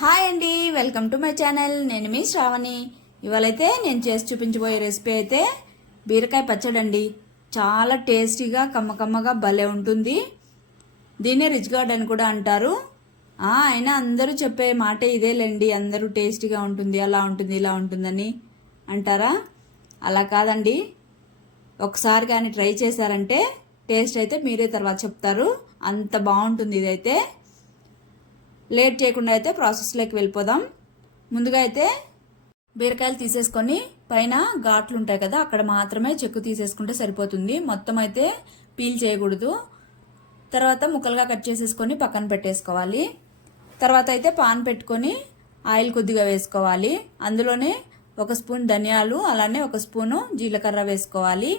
Hi అండి welcome to my channel. నేను మీ శ్రావణి. ఇవాళైతే నేను చేసి చూపించబోయే రెసిపీ అయితే బీరకాయ పచ్చడి అండి చాలా టేస్టీగా కమ్మకమ్మగా భలే ఉంటుంది. దీన్నే రిచ్ గార్డ్ అని కూడా అంటారు. అయినా అందరూ చెప్పే మాట ఇదేలేండి. అందరూ టేస్టీగా ఉంటుంది అలా ఉంటుంది ఇలా ఉంటుందని అంటారా? అలా కాదండి. ఒకసారి కానీ ట్రై చేశారంటే టేస్ట్ అయితే మీరే తర్వాత చెప్తారు. అంత బాగుంటుంది ఇదైతే. లేట్ చేయకుండా అయితే ప్రాసెస్లోకి వెళ్ళిపోదాం. ముందుగా అయితే బీరకాయలు తీసేసుకొని పైన ఘాట్లు ఉంటాయి కదా అక్కడ మాత్రమే చెక్కు తీసేసుకుంటే సరిపోతుంది. మొత్తం అయితే పీల్ చేయకూడదు. తర్వాత ముక్కలుగా కట్ చేసేసుకొని పక్కన పెట్టేసుకోవాలి. తర్వాత అయితే పాన్ పెట్టుకొని ఆయిల్ కొద్దిగా వేసుకోవాలి. అందులోనే ఒక స్పూన్ ధనియాలు అలానే ఒక స్పూను జీలకర్ర వేసుకోవాలి.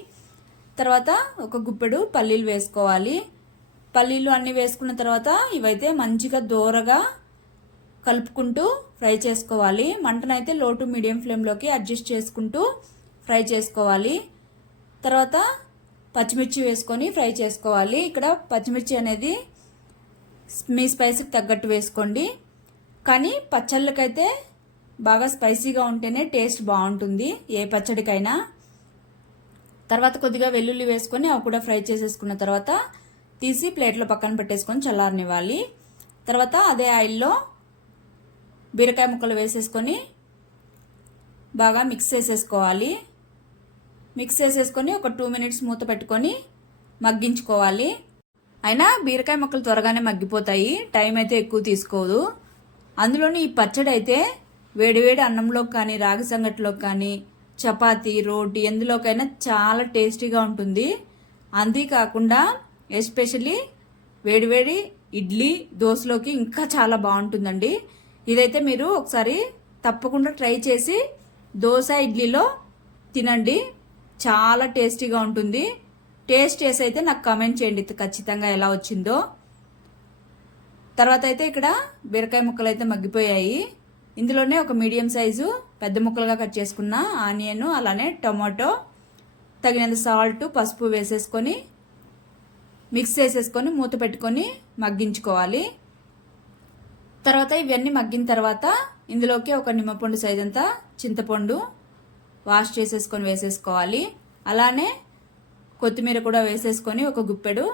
తర్వాత ఒక గుప్పెడు పల్లీలు వేసుకోవాలి. పల్లీలు అన్నీ వేసుకున్న తర్వాత ఇవైతే మంచిగా దోరగా కలుపుకుంటూ ఫ్రై చేసుకోవాలి. మంటనైతే లో టు మీడియం ఫ్లేమ్లోకి అడ్జస్ట్ చేసుకుంటూ ఫ్రై చేసుకోవాలి. తర్వాత పచ్చిమిర్చి వేసుకొని ఫ్రై చేసుకోవాలి. ఇక్కడ పచ్చిమిర్చి అనేది మీ స్పైసీకి తగ్గట్టు వేసుకోండి. కానీ పచ్చళ్ళకైతే బాగా స్పైసీగా ఉంటేనే టేస్ట్ బాగుంటుంది. ఏ పచ్చడికైనా. తర్వాత కొద్దిగా వెల్లుల్లి వేసుకొని అవి కూడా ఫ్రై చేసేసుకున్న తర్వాత తీసి ప్లేట్లో పక్కన పెట్టేసుకొని చల్లారనివ్వాలి. తర్వాత అదే ఆయిల్లో బీరకాయ ముక్కలు వేసేసుకొని బాగా మిక్స్ చేసేసుకోవాలి. మిక్స్ చేసేసుకొని ఒక టూ మినిట్స్ మూత పెట్టుకొని మగ్గించుకోవాలి. అయినా బీరకాయ ముక్కలు త్వరగానే మగ్గిపోతాయి. టైం అయితే ఎక్కువ తీసుకోదు. అందులోని ఈ పచ్చడి అయితే వేడివేడి అన్నంలోకి కానీ రాగి సంగటిలోకి కానీ చపాతీ రోటీ ఎందులోకైనా చాలా టేస్టీగా ఉంటుంది. అంతేకాకుండా ఎస్పెషలీ వేడివేడి ఇడ్లీ దోశలోకి ఇంకా చాలా బాగుంటుందండి. ఇదైతే మీరు ఒకసారి తప్పకుండా ట్రై చేసి దోశ ఇడ్లీలో తినండి. చాలా టేస్టీగా ఉంటుంది. టేస్ట్ చేసి అయితే నాకు కమెంట్ చేయండి ఖచ్చితంగా ఎలా వచ్చిందో. తర్వాత అయితే ఇక్కడ బీరకాయ ముక్కలు అయితే మగ్గిపోయాయి. ఇందులోనే ఒక మీడియం సైజు పెద్ద ముక్కలుగా కట్ చేసుకున్న ఆనియన్ అలానే టొమాటో తగినంత సాల్ట్ పసుపు వేసేసుకొని మిక్స్ చేసేసుకొని మూత పెట్టుకొని మగ్గించుకోవాలి. తర్వాత ఇవన్నీ మగ్గిన తర్వాత ఇందులోకి ఒక నిమ్మపండు సైజ్ అంతా చింతపండు వాష్ చేసేసుకొని వేసేసుకోవాలి. అలానే కొత్తిమీర కూడా వేసేసుకొని ఒక గుప్పెడు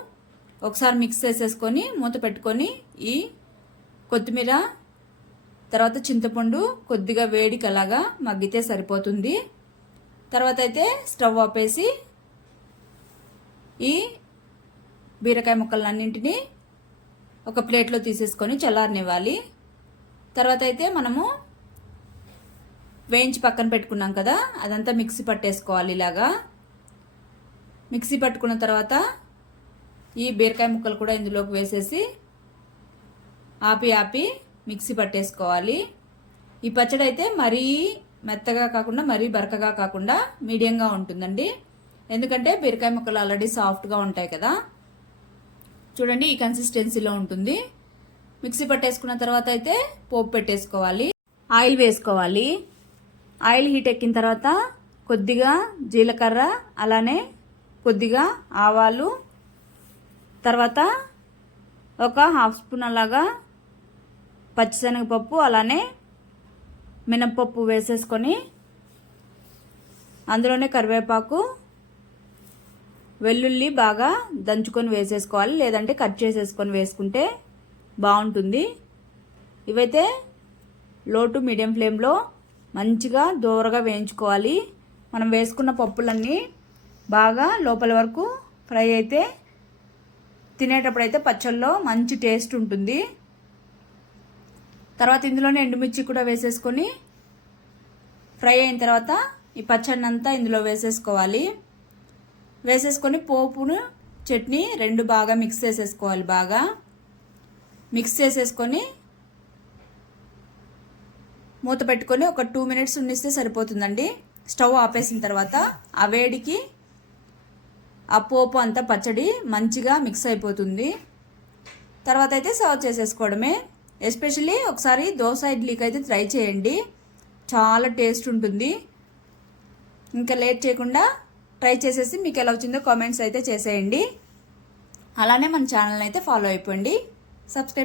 ఒకసారి మిక్స్ చేసేసుకొని మూత పెట్టుకొని ఈ కొత్తిమీర తర్వాత చింతపండు కొద్దిగా వేడికి అలాగా మగ్గితే సరిపోతుంది. తర్వాత అయితే స్టవ్ ఆపేసి ఈ బీరకాయ ముక్కలన్నింటినీ ఒక ప్లేట్లో తీసేసుకొని చల్లారనివ్వాలి. తర్వాత అయితే మనము వేయించి పక్కన పెట్టుకున్నాం కదా అదంతా మిక్సీ పట్టేసుకోవాలి ఇలాగా. మిక్సీ పట్టుకున్న తర్వాత ఈ బీరకాయ ముక్కలు కూడా ఇందులోకి వేసేసి ఆపి ఆపి మిక్సీ పట్టేసుకోవాలి. ఈ పచ్చడి అయితే మరీ మెత్తగా కాకుండా మరీ బరకగా కాకుండా మీడియంగా ఉంటుందండి. ఎందుకంటే బీరకాయ ముక్కలు ఆల్రెడీ సాఫ్ట్గా ఉంటాయి కదా. చూడండి ఈ కన్సిస్టెన్సీలో ఉంటుంది. మిక్సీ పట్టేసుకున్న తర్వాత అయితే పోపు పెట్టేసుకోవాలి. ఆయిల్ వేసుకోవాలి. ఆయిల్ హీట్ ఎక్కిన తర్వాత కొద్దిగా జీలకర్ర అలానే కొద్దిగా ఆవాలు తర్వాత ఒక హాఫ్ స్పూన్ అలాగా పచ్చిశనగపప్పు అలానే మినప్పప్పు వేసేసుకొని అందులోనే కరివేపాకు వెల్లుల్లి బాగా దంచుకొని వేసేసుకోవాలి లేదంటే కట్ చేసేసుకొని వేసుకుంటే బాగుంటుంది. ఇవైతే లో టు మీడియం ఫ్లేమ్లో మంచిగా దూరగా వేయించుకోవాలి. మనం వేసుకున్న పప్పులన్నీ బాగా లోపల వరకు ఫ్రై అయితే తినేటప్పుడు అయితే పచ్చళ్ళలో మంచి టేస్ట్ ఉంటుంది. తర్వాత ఇందులోనే ఎండుమిర్చి కూడా వేసేసుకొని ఫ్రై అయిన తర్వాత ఈ పచ్చడిని అంతా ఇందులో వేసేసుకోవాలి. వేసేసుకొని పోపును చట్నీ రెండు బాగా మిక్స్ చేసేసుకోవాలి బాగా. మిక్స్ చేసేసుకొని మూత పెట్టుకొని ఒక టూ మినిట్స్ ఉండిస్తే సరిపోతుందండి. స్టవ్ ఆపేసిన తర్వాత ఆ వేడికి ఆ పోపు అంతా పచ్చడి మంచిగా మిక్స్ అయిపోతుంది. తర్వాత అయితే సర్వ్ చేసేసుకోవడమే. ఎస్పెషల్లీ ఒకసారి దోశ ఇడ్లీకి అయితే ట్రై చేయండి. చాలా టేస్ట్ ఉంటుంది. ఇంకా లేట్ చేయకుండా ట్రై చేసేసి మీకు ఎలా వచ్చిందో కామెంట్స్ అయితే చేసేయండి. అలానే మన ఛానల్ని అయితే ఫాలో అయిపోండి. సబ్స్క్రైబ్